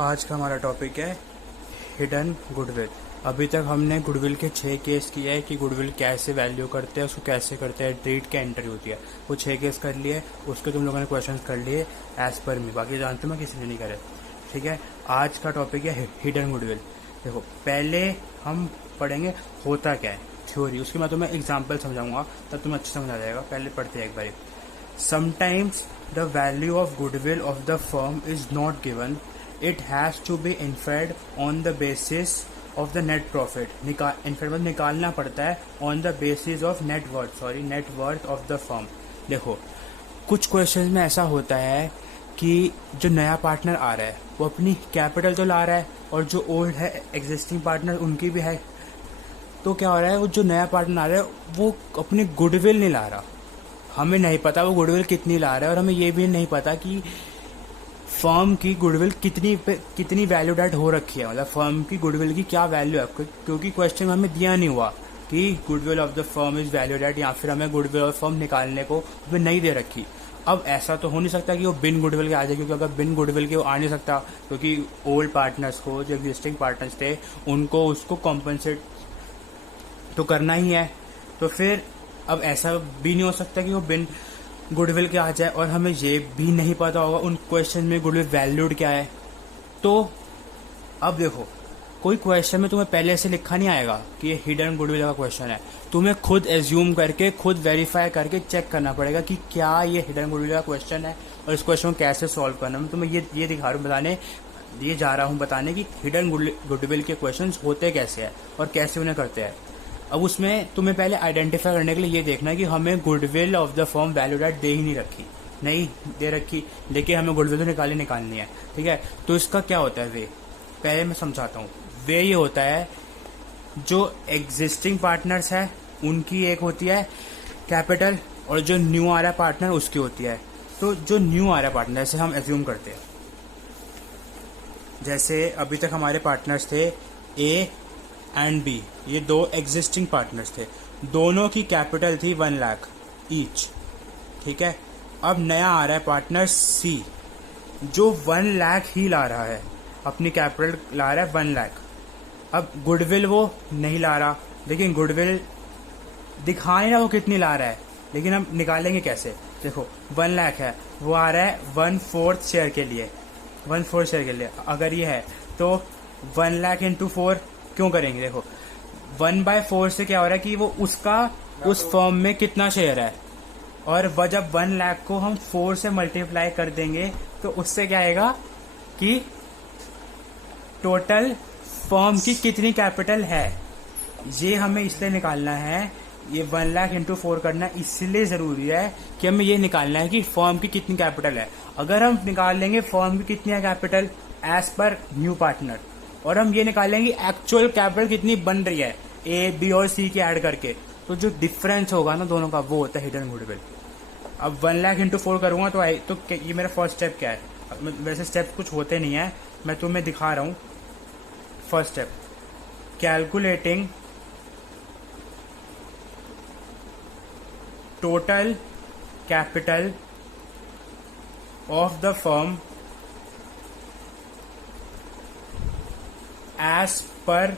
आज का हमारा टॉपिक है हिडन गुडविल। अभी तक हमने गुडविल के 6 केस किए हैं कि गुडविल कैसे वैल्यू करते हैं, उसको कैसे करते हैं, ट्रेड क्या एंट्री होती है। वो 6 केस कर लिए, उसके तुम लोगों ने क्वेश्चंस कर लिए एज पर मी, बाकी जानते हो मैं किसी ने नहीं करे। ठीक है, आज का टॉपिक है हिडन गुडविल। देखो, पहले हम पढ़ेंगे होता क्या है, थ्योरी, उसके बाद तुम्हें एग्जाम्पल समझाऊंगा, तब तुम्हें अच्छा समझ आ जाएगा। पहले पढ़ते हैं एक बार। Sometimes the value of goodwill of the firm is not given, it has to be inferred on the basis of the net profit। inferred मतलब निकालना पड़ता है on the basis of net worth of the firm। देखो, कुछ question में ऐसा होता है कि जो नया पार्टनर आ रहा है वो अपनी कैपिटल तो ला रहा है, और जो ओल्ड है एग्जिस्टिंग पार्टनर उनकी भी है। तो क्या हो रहा है, वो जो नया पार्टनर आ रहा है वो अपनी गुडविल नहीं ला रहा। हमें नहीं पता वो गुडविल कितनी ला रहा है, और हमें ये भी नहीं पता कि फर्म की गुडविल कितनी वैल्यूड एड हो रखी है, मतलब फर्म की गुडविल की क्या वैल्यू है, क्योंकि क्वेश्चन में हमें दिया नहीं हुआ कि goodwill of the firm is valued at, या फिर हमें गुडविल ऑफ फर्म निकालने को हमें नहीं दे रखी। अब ऐसा तो हो नहीं सकता कि वो बिन गुडविल के आ जाए, क्योंकि अगर बिन गुडविल के वो आ नहीं सकता, क्योंकि ओल्ड पार्टनर्स को, जो एग्जिस्टिंग पार्टनर्स थे, उनको उसको कॉम्पनसेट तो करना ही है। तो फिर अब ऐसा भी नहीं हो सकता कि वो बिन गुडविल के आ जाए, और हमें ये भी नहीं पता होगा उन क्वेश्चन में गुडविल वैल्यूड क्या है। तो अब देखो, कोई क्वेश्चन में तुम्हें पहले से लिखा नहीं आएगा कि ये हिडन गुडविल का क्वेश्चन है। तुम्हें खुद एज्यूम करके, खुद वेरीफाई करके चेक करना पड़ेगा कि क्या ये हिडन गुडविल का क्वेश्चन है, और इस क्वेश्चन को कैसे सॉल्व करना। मैं तुम्हें ये दिखा रहा हूँ, ये जा रहा हूँ बताने कि हिडन गुडविल के क्वेश्चन होते कैसे हैं और कैसे उन्हें करते हैं। अब उसमें तुम्हें पहले आइडेंटिफाई करने के लिए ये देखना है कि हमें goodwill of the firm valued at दे ही नहीं दे रखी, लेकिन हमें गुडविल तो निकालनी है। ठीक है, तो इसका क्या होता है वे, पहले मैं समझाता हूँ। वे ये होता है, जो एग्जिस्टिंग पार्टनर्स है उनकी एक होती है कैपिटल, और जो न्यू आ रहा है पार्टनर उसकी होती है। तो जो न्यू आ रहा है पार्टनर, जैसे हम एज्यूम करते हैं, जैसे अभी तक हमारे पार्टनर्स थे ए एंड बी, ये दो एग्जिस्टिंग पार्टनर्स थे, दोनों की कैपिटल थी 1 लाख ईच। ठीक है, अब नया आ रहा है पार्टनर सी, जो 1 लाख ही ला रहा है, अपनी कैपिटल ला रहा है 1 लाख। अब गुडविल वो नहीं ला रहा, लेकिन गुडविल दिखा नहीं रहा वो कितनी ला रहा है, लेकिन हम निकालेंगे कैसे। देखो, 1 लाख है, वो आ रहा है 1/4 शेयर के लिए, 1/4 शेयर के लिए अगर ये है तो 1 लाख इंटू 4 क्यों करेंगे। देखो, 1/4 से क्या हो रहा है कि वो उसका उस फर्म में कितना शेयर है, और वह जब 1 लाख को हम 4 से मल्टीप्लाई कर देंगे तो उससे क्या आएगा कि टोटल फर्म की कितनी कैपिटल है। ये हमें इसलिए निकालना है, ये 1 लाख इंटू 4 करना इसलिए जरूरी है कि हमें ये निकालना है कि फर्म की कितनी कैपिटल है। अगर हम निकाल लेंगे फर्म की कितनी है capital as per new partner, और हम ये निकालेंगे एक्चुअल कैपिटल कितनी बन रही है ए, बी और सी के ऐड करके, तो जो डिफरेंस होगा ना दोनों का, वो होता है हिडन गुडविल। अब 1 लाख इंटू 4 करूंगा तो ये मेरा फर्स्ट स्टेप क्या है। वैसे स्टेप कुछ होते नहीं है, मैं तुम्हें दिखा रहा हूं। First step, calculating total capital of the firm as per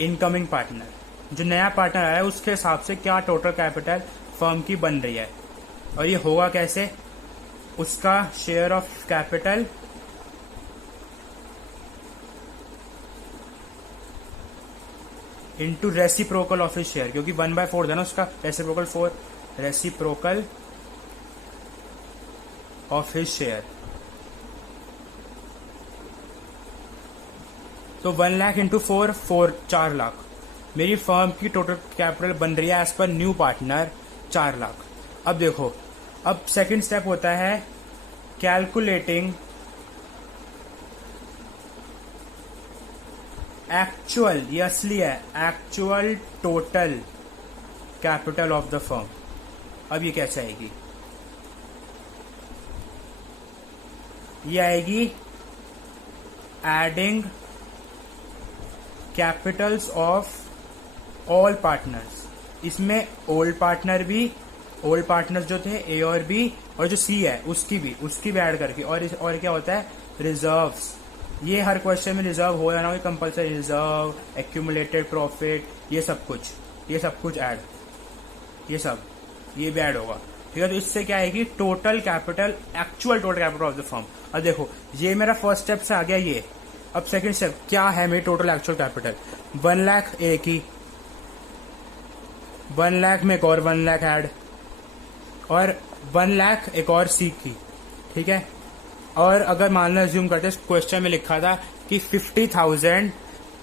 incoming partner. जो नया पार्टनर आया है उसके हिसाब से क्या टोटल कैपिटल फर्म की बन रही है, और ये होगा कैसे, उसका share of capital into reciprocal of his share, क्योंकि 1/4 था ना उसका, reciprocal 4, reciprocal of his share. तो 1 लाख इंटू 4 4 लाख, मेरी फर्म की टोटल कैपिटल बन रही है as per new partner 4 lakh. अब देखो, अब सेकंड स्टेप होता है कैलकुलेटिंग एक्चुअल, ये असली है, actual total capital of the firm. अब ये कैसे आएगी, ये आएगी adding Capitals of all partners. इसमें ओल्ड पार्टनर भी, ओल्ड पार्टनर्स जो थे ए और बी, और जो सी है उसकी भी ऐड करके, और क्या होता है रिजर्व्स, ये हर क्वेश्चन में रिजर्व हो या ना हो, कंपल्सरी रिजर्व, एक्यूमुलेटेड प्रॉफिट, ये सब कुछ ऐड, ये भी ऐड होगा। ठीक है, तो इससे क्या है कि total capital, actual total capital of the firm. अब देखो ये मेरा फर्स्ट स्टेप से आ गया ये। अब सेकंड स्टेप क्या है मेरी टोटल एक्चुअल कैपिटल, 1 लाख ए की, 1 लाख में एक और 1 लाख ऐड, और 1 लाख एक और सी की। ठीक है, और अगर मानना अज्यूम करते क्वेश्चन में लिखा था कि 50,000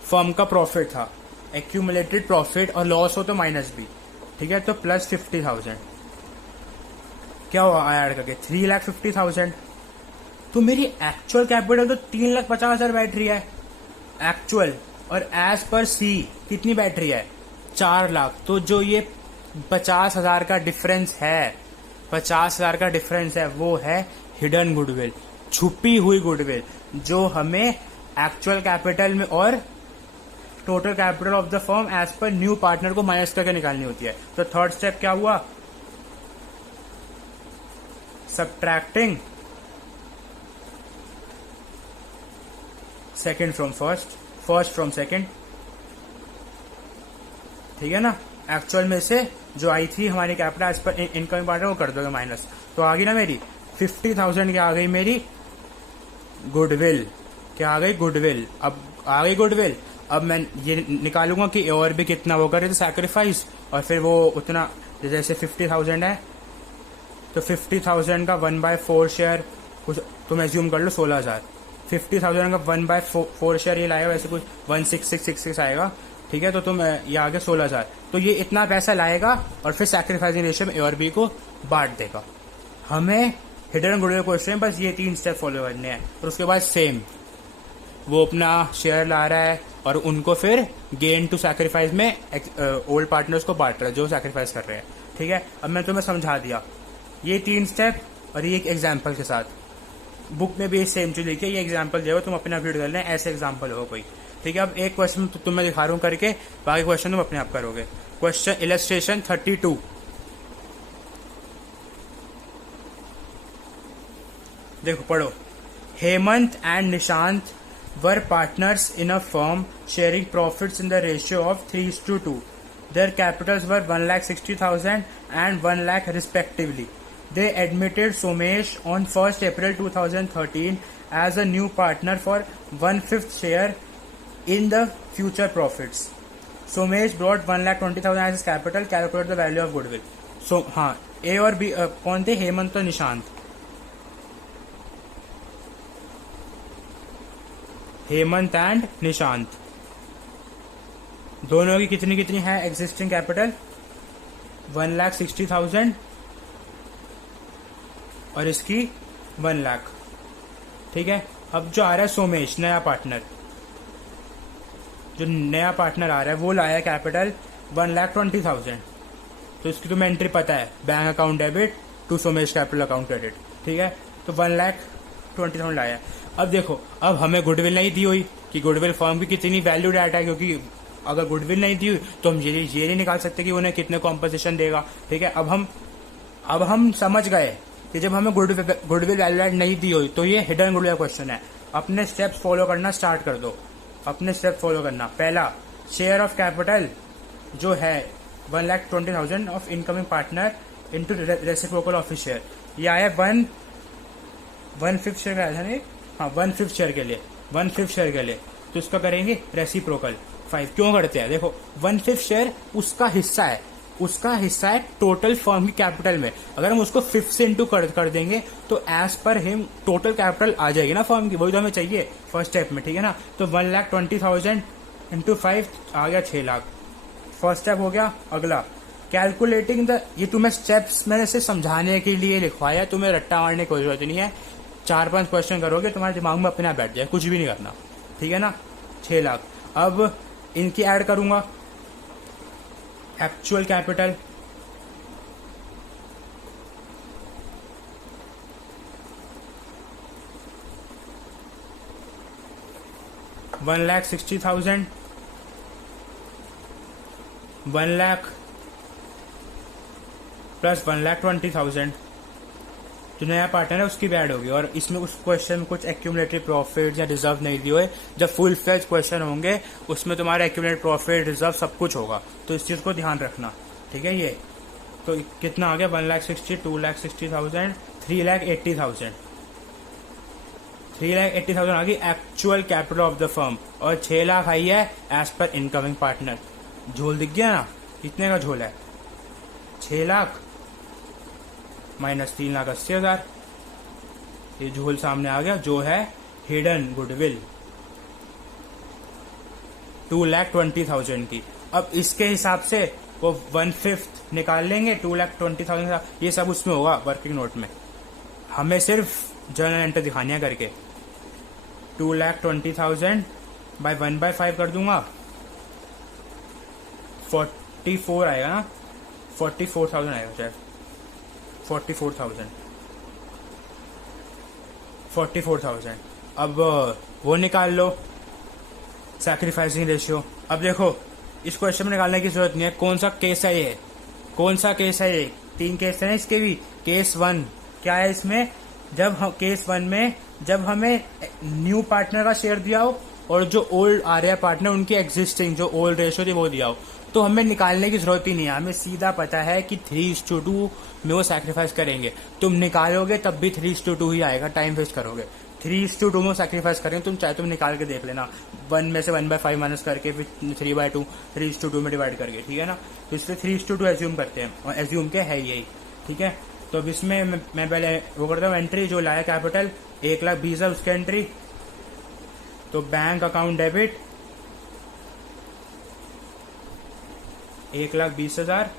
फर्म का प्रॉफिट था, एक्यूमुलेटेड प्रॉफिट, और लॉस हो तो माइनस भी। ठीक है, तो प्लस 50,000 क्या हुआ ऐड करके 3,50,000। तो मेरी एक्चुअल कैपिटल तो 3,50,000 बैठ रही है एक्चुअल, और एज पर सी कितनी बैठ रही है 4 लाख। तो जो ये 50,000 का डिफरेंस है, 50,000 का डिफरेंस है, वो है हिडन गुडविल, छुपी हुई गुडविल, जो हमें एक्चुअल कैपिटल में और total capital of the firm as per new partner को माइनस करके निकालनी होती है। तो थर्ड स्टेप क्या हुआ, subtracting second from first, first from second. ठीक है ना, एक्चुअल में से जो आई थी हमारी capital as per incoming partner वो कर दोगे माइनस। तो आ गई ना मेरी 50,000 क्या आ गई मेरी गुडविल, क्या आ गई गुडविल। अब आ गई गुडविल, अब मैं ये निकालूंगा कि और भी कितना वो करे तो सैक्रिफाइस, और फिर वो उतना, जैसे 50,000 है तो 50,000 का 1/4 शेयर, कुछ तुम एज्यूम कर लो 16,000, 50,000 का 1/4 शेयर ये लाएगा, वैसे कुछ 16666 आएगा। ठीक है, तो तुम ये आगे 16,000, तो ये इतना पैसा लाएगा और फिर सैक्रिफाइसिंग रेशियो में ए और बी को बांट देगा। हमें हिडन गुडविल क्वेश्चन बस ये 3 स्टेप फॉलो करने हैं, और उसके बाद सेम वो अपना शेयर ला रहा है और उनको फिर गेन टू सैक्रिफाइस में ओल्ड पार्टनर्स को बांट रहा है जो सैक्रिफाइस कर रहे हैं। ठीक है, अब मैं तुम्हें समझा दिया ये 3 स्टेप, और ये एक एग्जाम्पल के साथ। बुक में भी सेम चीज लिखी है, ये एग्जाम्पल जो तुम अपने अपडेट कर लें, ऐसे एग्जाम्पल हो कोई। ठीक है, अब एक क्वेश्चन तो मैं दिखा रहा हूँ करके, बाकी क्वेश्चन तुम अपने आप करोगे। क्वेश्चन इलस्ट्रेशन 32, देखो पढ़ो। Hemant and Nishant were partners in a firm sharing profits in the ratio of 3:2. Their capitals were 1,60,000 and 1 lakh respectively. They admitted Somesh on 1st April 2013 as a new partner for 1/5 share in the future profits. Somesh brought 1,20,000 as his capital. Calculate the value of goodwill. So हाँ, A और B कौन थे, हेमंत और Nishant. Hemant and Nishant दोनों की कितनी कितनी है एग्जिस्टिंग कैपिटल, 1,60,000 और इसकी 1 लाख। ठीक है, अब जो आ रहा है सोमेश नया पार्टनर, जो नया पार्टनर आ रहा है वो लाया कैपिटल 1,20,000। तो इसकी तुम्हें एंट्री पता है, bank account debit to Somesh capital account credit. ठीक है, तो 1,20,000 लाया। अब देखो, अब हमें गुडविल नहीं दी हुई कि गुडविल फर्म की कितनी वैल्यू डाटा है, क्योंकि अगर गुडविल नहीं दी हुई तो हम ये नहीं निकाल सकते कि उन्हें कितने कॉम्पोजिशन देगा। ठीक है, अब हम समझ गए कि जब हमें गुडविल वैल्यू ऐड नहीं दी हुई तो ये हिडन गुडविल क्वेश्चन है। अपने स्टेप्स फॉलो करना स्टार्ट कर दो, अपने स्टेप फॉलो करना। पहला, शेयर ऑफ कैपिटल जो है 1,20,000 of incoming partner into reciprocal of share, ये आया 1/5 शेयर आया था नहीं, हाँ 1/5 शेयर के लिए, 1/5 शेयर के लिए तो इसका करेंगे रेसिप्रोकल 5। क्यों करते हैं, देखो 1/5 शेयर उसका हिस्सा है टोटल फर्म की कैपिटल में। अगर हम उसको 5 से इंटू कर देंगे तो as per him total capital आ जाएगी ना फर्म की, वही तो हमें चाहिए फर्स्ट स्टेप में। ठीक है ना, तो 1,20,000 इंटू 5 आ गया 6 लाख। फर्स्ट स्टेप हो गया। अगला, कैलकुलेटिंग द, ये तुम्हें स्टेप्स मैंने सिर्फ समझाने के लिए लिखवाया, तुम्हें रट्टा मारने की कोई जरूरत नहीं है। 4-5 क्वेश्चन करोगे तुम्हारे दिमाग में अपने आप बैठ जाए, कुछ भी नहीं करना। ठीक है ना, 6 लाख। अब इनकी ऐड करूंगा एक्चुअल कैपिटल, $1,60,000, 1 लाख प्लस 1,20,000 जो नया पार्टनर है उसकी भी ऐड होगी। और इसमें उस क्वेश्चन में कुछ एक्यूमुलेटेड प्रॉफिट या रिजर्व नहीं दिए हुए, जब फुल फ्लेज क्वेश्चन होंगे उसमें तुम्हारा एक्यूमुलेटेड प्रॉफिट रिजर्व सब कुछ होगा, तो इस चीज को ध्यान रखना, ठीक है। ये तो कितना आ गया, 1,60,000, 2,60,000, 3,80,000, 3,80,000 आ गई actual capital of the firm, और 6 लाख आई है एज पर इनकमिंग पार्टनर। झोल दिख गया ना, कितने का झोल है, 6 लाख माइनस 3,80,000, ये झोल सामने आ गया, जो है हिडन गुडविल 2,20,000 की। अब इसके हिसाब से वो 1/5 निकाल लेंगे 2,20,000 का, ये सब उसमें होगा वर्किंग नोट में, हमें सिर्फ जर्नल एंट्री दिखानी है करके। 2,20,000 बाय 1/5 कर दूंगा, 44 आएगा ना, 44,000 आएगा शायद, 44,000। अब वो निकाल लो सैक्रिफाइसिंग रेशियो। अब देखो इस क्वेश्चन में निकालने की जरूरत नहीं है, कौन सा केस है ये, कौन सा केस है ये, 3 केस है इसके भी। केस 1 क्या है इसमें, जब हम केस 1 में जब हमें न्यू पार्टनर का शेयर दिया हो और जो ओल्ड आ रहा है पार्टनर उनकी एग्जिस्टिंग जो ओल्ड रेशियो थी वो दिया हो, तो हमें निकालने की जरूरत ही नहीं है, हमें सीधा पता है कि 3:2 में वो सैक्रिफाइस करेंगे। तुम निकालोगे तब भी 3:2 ही आएगा, टाइम वेस्ट करोगे। 3:2 में सैक्रिफाइस करेंगे, तुम चाहे तुम निकाल के देख लेना, 1 में से 1/5 माइनस करके फिर 3/2 3:2 में डिवाइड करके, ठीक है ना। तो इसलिए 3:2 एज्यूम करते हैं, और एज्यूम के है यही, ठीक है। तो अब इसमें मैं पहले वो करता हूँ एंट्री, जो लाया कैपिटल 1,20,000 उसकी एंट्री। तो bank account debit 1,20,000,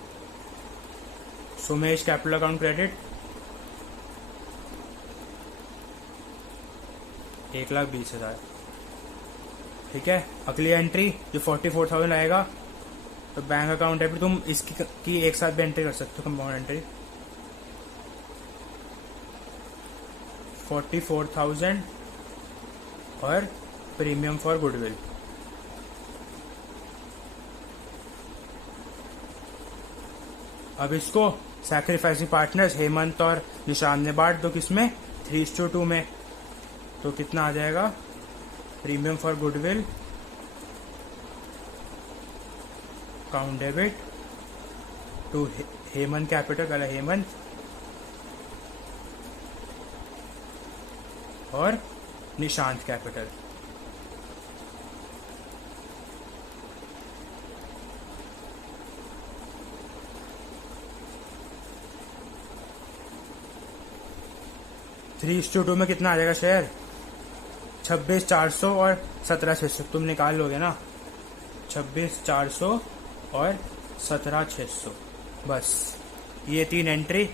Sumesh capital account credit 1,20,000, ठीक है। अगली एंट्री जो 44,000 आएगा, तो बैंक अकाउंट डेबिट, तुम इसकी एक साथ भी एंट्री कर सकते हो, कंपाउंड एंट्री 44,000 और प्रीमियम फॉर गुडविल। अब इसको सैक्रिफाइसिंग पार्टनर्स हेमंत और निशान ने बांट दो, किसमें, 3:2 में। तो कितना आ जाएगा, premium for goodwill account debit to Hemant capital, पहले हेमंत और निशांत कैपिटल। थ्री टू में कितना आ जाएगा शेयर, 26,400 और 17,600, तुम निकाल लोगे ना, 26,400 और 17,600, बस ये 3 एंट्री